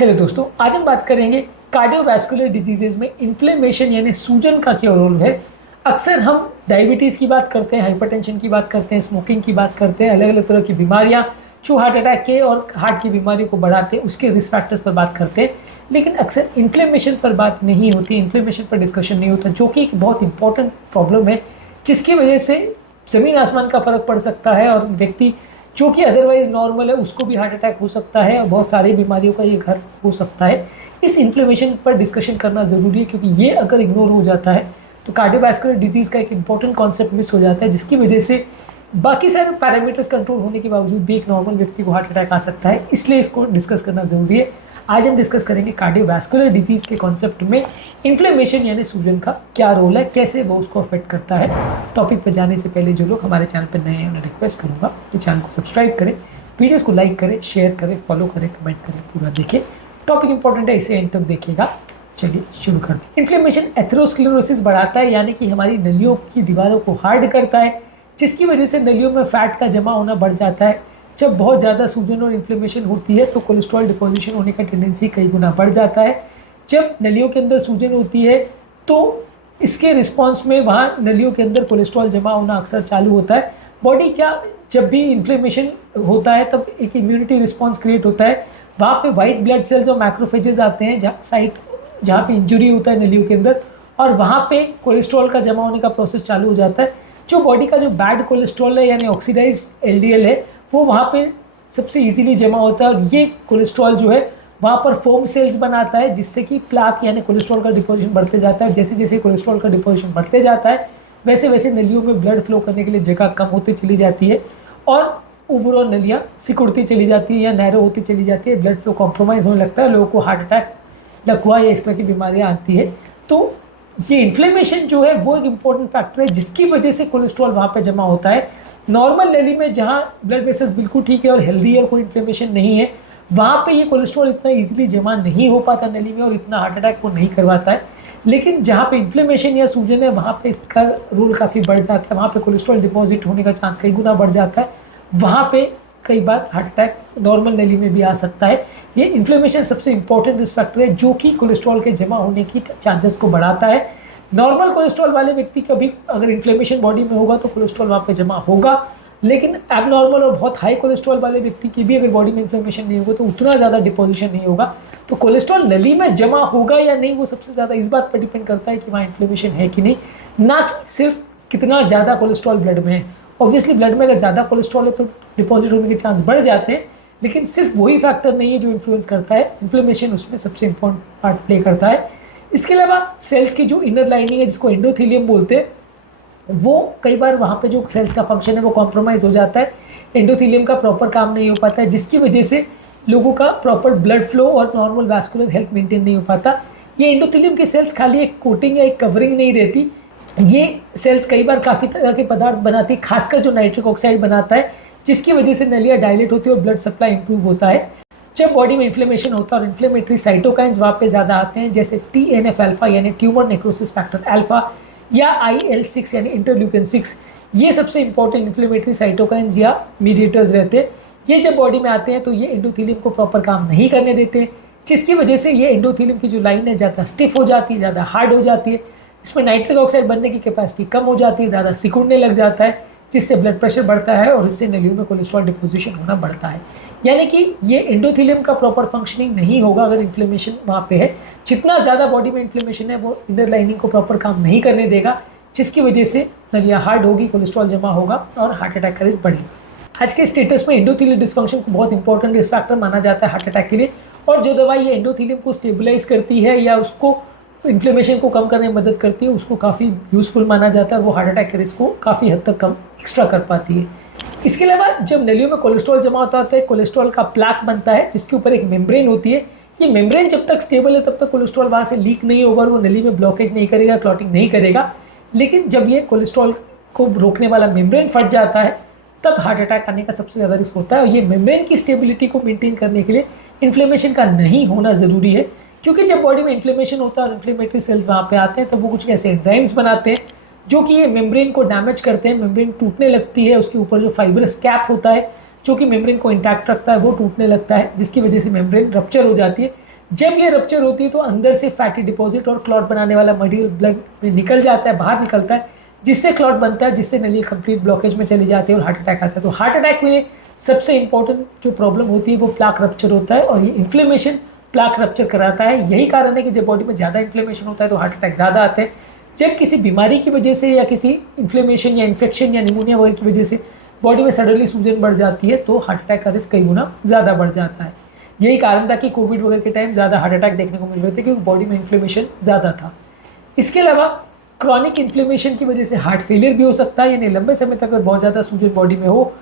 Hello दोस्तों, आज हम बात करेंगे कार्डियोवैस्कुलर डिजीजेज में इन्फ्लेमेशन यानी सूजन का क्या रोल है। अक्सर हम डायबिटीज़ की बात करते हैं, हाइपरटेंशन की बात करते हैं, स्मोकिंग की बात करते हैं, अलग अलग तरह की बीमारियां जो हार्ट अटैक के और हार्ट की बीमारियों को बढ़ाते हैं उसके रिस्क फैक्टर्स पर बात करते हैं, लेकिन अक्सर इन्फ्लेमेशन पर बात नहीं होती, इन्फ्लेमेशन पर डिस्कशन नहीं होता, जो कि एक बहुत इंपॉर्टेंट प्रॉब्लम है जिसकी वजह से ज़मीन आसमान का फ़र्क पड़ सकता है और व्यक्ति जो कि अदरवाइज नॉर्मल है उसको भी हार्ट अटैक हो सकता है और बहुत सारी बीमारियों का ये घर हो सकता है। इस इन्फ्लेमेशन पर डिस्कशन करना ज़रूरी है क्योंकि ये अगर इग्नोर हो जाता है तो कार्डियोवैस्कुलर डिजीज़ का एक इंपॉर्टेंट कॉन्सेप्ट मिस हो जाता है, जिसकी वजह से बाकी सारे पैरामीटर्स कंट्रोल होने के बावजूद भी एक नॉर्मल व्यक्ति को हार्ट अटैक आ सकता है। इसलिए इसको डिस्कस करना ज़रूरी है। आज हम डिस्कस करेंगे कार्डियोवैस्कुलर डिजीज़ के कॉन्सेप्ट में इन्फ्लेमेशन यानी सूजन का क्या रोल है, कैसे वो उसको अफेक्ट करता है। टॉपिक पर जाने से पहले जो लोग हमारे चैनल पर नए हैं उन्हें रिक्वेस्ट करूँगा कि चैनल को सब्सक्राइब करें, वीडियोज़ को लाइक करें, शेयर करें, फॉलो करें, कमेंट करें, पूरा देखें। टॉपिक इंपॉर्टेंट है, इसे एंड तक देखिएगा। चलिए शुरू करते हैं। इन्फ्लेमेशन एथेरोस्क्लेरोसिस बढ़ाता है, यानी कि हमारी नलियों की दीवारों को हार्ड करता है, जिसकी वजह से नलियों में फैट का जमा होना बढ़ जाता है। जब बहुत ज़्यादा सूजन और इन्फ्लेमेशन होती है तो कोलेस्ट्रॉल डिपोजिशन होने का टेंडेंसी कई गुना बढ़ जाता है। जब नलियों के अंदर सूजन होती है तो इसके रिस्पॉन्स में वहाँ नलियों के अंदर कोलेस्ट्रॉल जमा होना अक्सर चालू होता है। बॉडी क्या, जब भी इन्फ्लेमेशन होता है तब एक इम्यूनिटी रिस्पॉन्स क्रिएट होता है। वहाँ पे वाइट ब्लड सेल्स और मैक्रोफेजेस आते हैं जहाँ पे इंजरी होता है नलियों के अंदर, और वहाँ पे कोलेस्ट्रॉल का जमा होने का प्रोसेस चालू हो जाता है। जो बॉडी का जो बैड कोलेस्ट्रॉल है यानी ऑक्सीडाइज एलडीएल है वो वहाँ पे सबसे इजीली जमा होता है, और ये कोलेस्ट्रॉल जो है वहाँ पर फोम सेल्स बनाता है, जिससे कि प्लाक यानी कोलेस्ट्रॉल का डिपोजिशन बढ़ते जाता है। जैसे जैसे कोलेस्ट्रॉल का डिपोजिशन बढ़ते जाता है वैसे वैसे नलियों में ब्लड फ्लो करने के लिए जगह कम होती चली जाती है और ओवरऑल नलियाँ सिकुड़ती चली जाती है या नैरो होती चली जाती है। ब्लड फ्लो कॉम्प्रोमाइज़ होने लगता है, लोगों को हार्ट अटैक, लकवा या इस तरह की बीमारियाँ आती है। तो ये इन्फ्लेमेशन जो है वो एक इम्पॉर्टेंट फैक्टर है जिसकी वजह से कोलेस्ट्रॉल वहाँ पे जमा होता है। नॉर्मल नली में जहाँ ब्लड वेसल्स बिल्कुल ठीक है और हेल्दी है और कोई इन्फ्लेमेशन नहीं है, वहाँ पे ये कोलेस्ट्रॉल इतना इजीली जमा नहीं हो पाता नली में और इतना हार्ट अटैक को नहीं करवाता है। लेकिन जहाँ पे इन्फ्लेमेशन या सूजन है वहाँ पे इसका रोल काफ़ी बढ़ जाता है, वहाँ पे कोलेस्ट्रॉल डिपॉजिट होने का चांस कई गुना बढ़ जाता है। वहाँ पे कई बार हार्ट अटैक नॉर्मल नली में भी आ सकता है। ये इन्फ्लेमेशन सबसे इंपॉर्टेंट रिस्क फैक्टर है जो कि कोलेस्ट्रॉल के जमा होने की चांसेस को बढ़ाता है। नॉर्मल कोलेस्ट्रॉल वाले व्यक्ति का भी अगर इन्फ्लेमेशन बॉडी में होगा तो कोलेस्ट्रॉल वहाँ पे जमा होगा, लेकिन एबनॉर्मल और बहुत हाई कोलेस्ट्रॉल वाले व्यक्ति की भी अगर बॉडी में इन्फ्लेमेशन नहीं होगा तो उतना ज़्यादा डिपोजिशन नहीं होगा। तो कोलेस्ट्रॉल नली में जमा होगा या नहीं वो सबसे ज़्यादा इस बात पर डिपेंड करता है कि वहाँ इन्फ्लेमेशन है कि नहीं, ना कि सिर्फ कितना ज़्यादा कोलेस्ट्रॉल ब्लड में है। ऑब्वियसली ब्लड में अगर ज़्यादा कोलेस्ट्रॉल है तो डिपॉजिट होने के चांस बढ़ जाते हैं, लेकिन सिर्फ वही फैक्टर नहीं है जो इन्फ्लुएंस करता है। इन्फ्लेमेशन उसमें सबसे इंपॉर्टेंट पार्ट प्ले करता है। इसके अलावा सेल्स की जो इनर लाइनिंग है जिसको एंडोथेलियम बोलते हैं, वो कई बार वहाँ पे जो सेल्स का फंक्शन है वो कॉम्प्रोमाइज़ हो जाता है। एंडोथेलियम का प्रॉपर काम नहीं हो पाता है, जिसकी वजह से लोगों का प्रॉपर ब्लड फ्लो और नॉर्मल वैस्कुलर हेल्थ मेंटेन नहीं हो पाता। ये एंडोथेलियम की सेल्स खाली एक कोटिंग या एक कवरिंग नहीं रहती, ये सेल्स कई बार काफ़ी तरह के पदार्थ बनाती है, खासकर जो नाइट्रिक ऑक्साइड बनाता है, जिसकी वजह से नलियाँ डायलेट होती है और ब्लड सप्लाई इंप्रूव होता है। जब बॉडी में इन्फ्लेमेशन होता है और इन्फ्लेमेटरी साइटोकाइंस वहाँ पे ज़्यादा आते हैं, जैसे TNF अल्फा यानी ट्यूमर नेक्रोसिस फैक्टर अल्फा या IL-6 यानी इंटरल्यूकिन 6, ये सबसे इंपॉर्टेंट इन्फ्लेमेटरी साइटोकाइंस या मीडिएटर्स रहते हैं। ये जब बॉडी में आते हैं तो ये एंडोथेलियम को प्रॉपर काम नहीं करने देते, जिसकी वजह से ये एंडोथेलियम की जो लाइन है ज़्यादा स्टिफ हो जाती है, ज़्यादा हार्ड हो जाती है। इसमें नाइट्रिक ऑक्साइड बनने की कैपेसिटी कम हो जाती है, ज़्यादा सिकुड़ने लग जाता है, जिससे ब्लड प्रेशर बढ़ता है और इससे नलियों में कोलेस्ट्रॉल डिपोजिशन होना बढ़ता है। यानी कि ये एंडोथेलियम का प्रॉपर फंक्शनिंग नहीं होगा अगर इन्फ्लेमेशन वहाँ पे है। जितना ज़्यादा बॉडी में इन्फ्लेमेशन है वो इनर लाइनिंग को प्रॉपर काम नहीं करने देगा, जिसकी वजह से नलियाँ हार्ड होगी, कोलेस्ट्रॉल जमा होगा और हार्ट अटैक का रिस्क बढ़ेगा। आज के स्टेटस में एंडोथेलियल डिस्फंक्शन को बहुत इंपॉर्टेंट रिस्क फैक्टर माना जाता है हार्ट अटैक के लिए, और जो दवाई ये एंडोथेलियम को स्टेबलाइज करती है या उसको इन्फ्लेमेशन को कम करने में मदद करती है उसको काफ़ी यूज़फुल माना जाता है, वो हार्ट अटैक के रिस्क को काफ़ी हद तक कम एक्स्ट्रा कर पाती है। इसके अलावा जब नलियों में कोलेस्ट्रॉल जमा होता है कोलेस्ट्रॉल का प्लाक बनता है जिसके ऊपर एक मेम्ब्रेन होती है। ये मेम्ब्रेन जब तक स्टेबल है तब तक कोलेस्ट्रॉल वहाँ से लीक नहीं होगा और वो नली में ब्लॉकेज नहीं करेगा, क्लॉटिंग नहीं करेगा। लेकिन जब ये कोलेस्ट्रॉल को रोकने वाला मेम्ब्रेन फट जाता है तब हार्ट अटैक आने का सबसे ज़्यादा रिस्क होता है। और ये मेम्ब्रेन की स्टेबिलिटी को मेंटेन करने के लिए इन्फ्लेमेशन का नहीं होना ज़रूरी है, क्योंकि जब बॉडी में इन्फ्लेमेशन होता है और इन्फ्लेमेटरी सेल्स वहाँ पे आते हैं तब वो कुछ ऐसे एंजाइम्स बनाते हैं जो कि ये मेम्ब्रेन को डैमेज करते हैं। मेम्ब्रेन टूटने लगती है, उसके ऊपर जो फाइब्रस कैप होता है जो कि मेम्ब्रेन को इंटैक्ट रखता है वो टूटने लगता है, जिसकी वजह से मेम्ब्रेन रप्चर हो जाती है, जब ये रप्चर होती है तो अंदर से फैटी डिपॉजिट और क्लॉट बनाने वाला मटेरियल ब्लड में निकल जाता है, बाहर निकलता है, जिससे क्लॉट बनता है, जिससे नली कंप्लीट ब्लॉकेज में चली जाती है और हार्ट अटैक आता है। तो हार्ट अटैक में सबसे इंपॉर्टेंट जो प्रॉब्लम होती है वो प्लाक रप्चर होता है, और ये इन्फ्लेमेशन प्लाक रप्चर कराता है। यही कारण है कि जब बॉडी में ज़्यादा इन्फ्लेमेशन होता है तो हार्ट अटैक ज़्यादा आते हैं। जब किसी बीमारी की वजह से या किसी इन्फ्लेमेशन या इन्फेक्शन या निमोनिया वगैरह की वजह से बॉडी में सडनली सूजन बढ़ जाती है तो हार्ट अटैक का रिस्क कई गुना ज़्यादा बढ़ जाता है। यही कारण था कि कोविड वगैरह के टाइम ज़्यादा हार्ट अटैक देखने को मिल रहे थे, क्योंकि बॉडी में इन्फ्लेमेशन ज़्यादा था। इसके अलावा क्रॉनिक इन्फ्लेमेशन की वजह से हार्ट फेलियर भी हो सकता है, यानी लंबे समय तक अगर बहुत ज़्यादा सूजन बॉडी में हो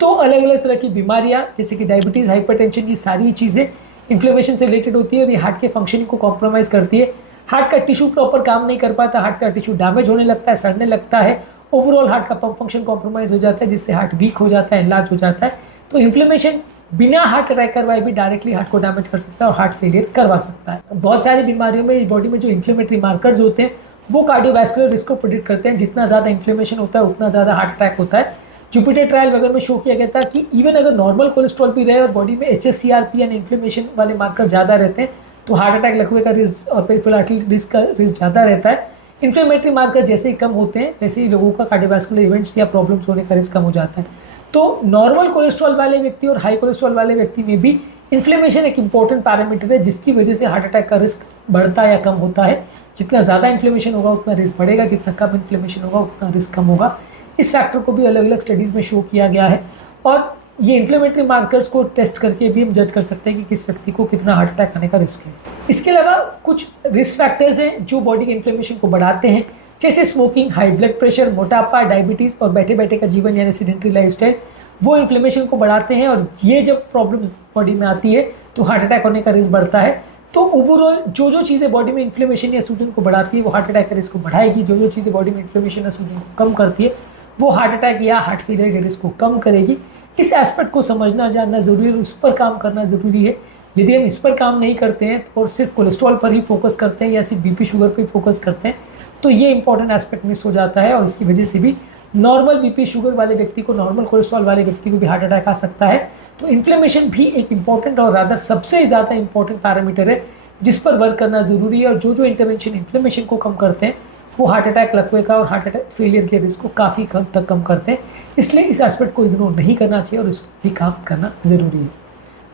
तो अलग अलग तरह की बीमारियां जैसे कि डायबिटीज़, हाइपरटेंशन, ये सारी चीज़ें इन्फ्लेमेशन से रिलेटेड होती है और ये हार्ट के फंक्शनिंग को कॉम्प्रोमाइज़ करती है। हार्ट का टिश्यू प्रॉपर काम नहीं कर पाता, हार्ट का टिश्यू डैमेज होने लगता है, सड़ने लगता है, ओवरऑल हार्ट का पंप फंक्शन कॉम्प्रोमाइज़ हो जाता है, जिससे हार्ट वीक हो जाता है, इलाज हो जाता है। तो इन्फ्लेमेशन बिना हार्ट अटैक करवाए भी डायरेक्टली हार्ट को डैमेज कर सकता है और हार्ट फेलियर करवा सकता है। बहुत सारी बीमारियों में बॉडी में जो इन्फ्लेमेटरी मार्कर्स होते हैं वो कार्डियोवैस्कुलर रिस्क को प्रेडिक्ट करते हैं। जितना ज़्यादा इन्फ्लेमेशन होता है उतना ज़्यादा हार्ट अटैक होता है। जुपिटर ट्रायल वगैरह में शो किया गया था कि इवन अगर नॉर्मल कोलेस्ट्रॉल भी रहे और बॉडी में HSCRP यानी इन्फ्लेमेशन वाले मार्कर ज़्यादा रहते हैं तो हार्ट अटैक लगने का रिस्क और पेरिफेरल आर्टरी रिस्क का रिस्क ज़्यादा रहता है। इन्फ्लेमेटरी मार्कर जैसे ही कम होते हैं वैसे ही लोगों का कार्डियोवैस्कुलर इवेंट्स या प्रॉब्लम्स होने का रिस्क कम हो जाता है। तो नॉर्मल कोलेस्ट्रॉल वाले व्यक्ति और हाई कोलेस्ट्रॉल वाले व्यक्ति में भी इन्फ्लेमेशन एक इंपॉर्टेंट पैरामीटर है, जिसकी वजह से हार्ट अटैक का रिस्क बढ़ता या कम होता है। जितना ज़्यादा इन्फ्लेमेशन होगा उतना रिस्क बढ़ेगा, जितना कम इन्फ्लेमेशन होगा उतना रिस्क कम होगा। इस फैक्टर को भी अलग अलग स्टडीज़ में शो किया गया है और ये इन्फ्लेमेटरी मार्कर्स को टेस्ट करके भी हम जज कर सकते हैं कि किस व्यक्ति को कितना हार्ट अटैक आने का रिस्क है। इसके अलावा कुछ रिस्क फैक्टर्स हैं जो बॉडी के इन्फ्लेमेशन को बढ़ाते हैं, जैसे स्मोकिंग, हाई ब्लड प्रेशर, मोटापा, डायबिटीज़ और बैठे बैठे का जीवन यानी सेडेंटरी लाइफस्टाइल, वो इन्फ्लेमेशन को बढ़ाते हैं। और ये जब प्रॉब्लम्स बॉडी में आती है तो हार्ट अटैक होने का रिस्क बढ़ता है। तो ओवरऑल जो जो चीज़ें बॉडी में इन्फ्लेमेशन या सूजन को बढ़ाती है वो हार्ट अटैक के रिस्क को बढ़ाएगी, जो जो चीज़ें बॉडी में इन्फ्लेमेशन या सूजन को कम करती है वो हार्ट अटैक या हार्ट फेलियर के रिस्क को कम करेगी। इस एस्पेक्ट को समझना जानना ज़रूरी है, उस पर काम करना ज़रूरी है। यदि हम इस पर काम नहीं करते हैं और सिर्फ कोलेस्ट्रॉल पर ही फोकस करते हैं या सिर्फ BP शुगर पर ही फोकस करते हैं तो ये इंपॉर्टेंट एस्पेक्ट मिस हो जाता है और इसकी वजह से भी नॉर्मल BP शुगर वाले व्यक्ति को, नॉर्मल कोलेस्ट्रॉल वाले व्यक्ति को भी हार्ट अटैक आ सकता है। तो इन्फ्लेमेशन भी एक इंपॉर्टेंट और रादर सबसे ज़्यादा इंपॉर्टेंट पैरामीटर है जिस पर वर्क करना ज़रूरी है। और जो जो इंटरवेंशन इन्फ्लेमेशन को कम करते हैं वो हार्ट अटैक, लकवे का और हार्ट अटैक फेलियर के रिस्क को काफ़ी कम तक कम करते हैं। इसलिए इस एस्पेक्ट को इग्नोर नहीं करना चाहिए और इस पर भी काम करना ज़रूरी है।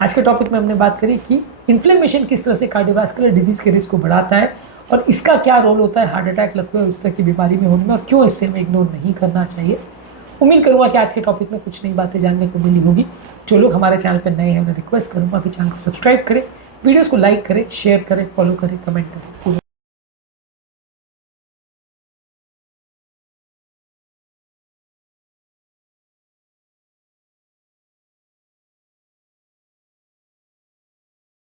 आज के टॉपिक में हमने बात करी कि इन्फ्लेमेशन किस तरह से कार्डियोवैस्कुलर डिजीज़ के रिस्क को बढ़ाता है और इसका क्या रोल होता है हार्ट अटैक, लकवे और इस तरह की बीमारी में होने में, और क्यों इससे हमें इग्नोर नहीं करना चाहिए। उम्मीद करूँगा कि आज के टॉपिक में कुछ नई बातें जानने को मिली होगी। जो लोग हमारे चैनल पर नए हैं उन्हें रिक्वेस्ट करूँगा कि चैनल को सब्सक्राइब करें, वीडियोज़ को लाइक करें, शेयर करें, फॉलो करें, कमेंट करें।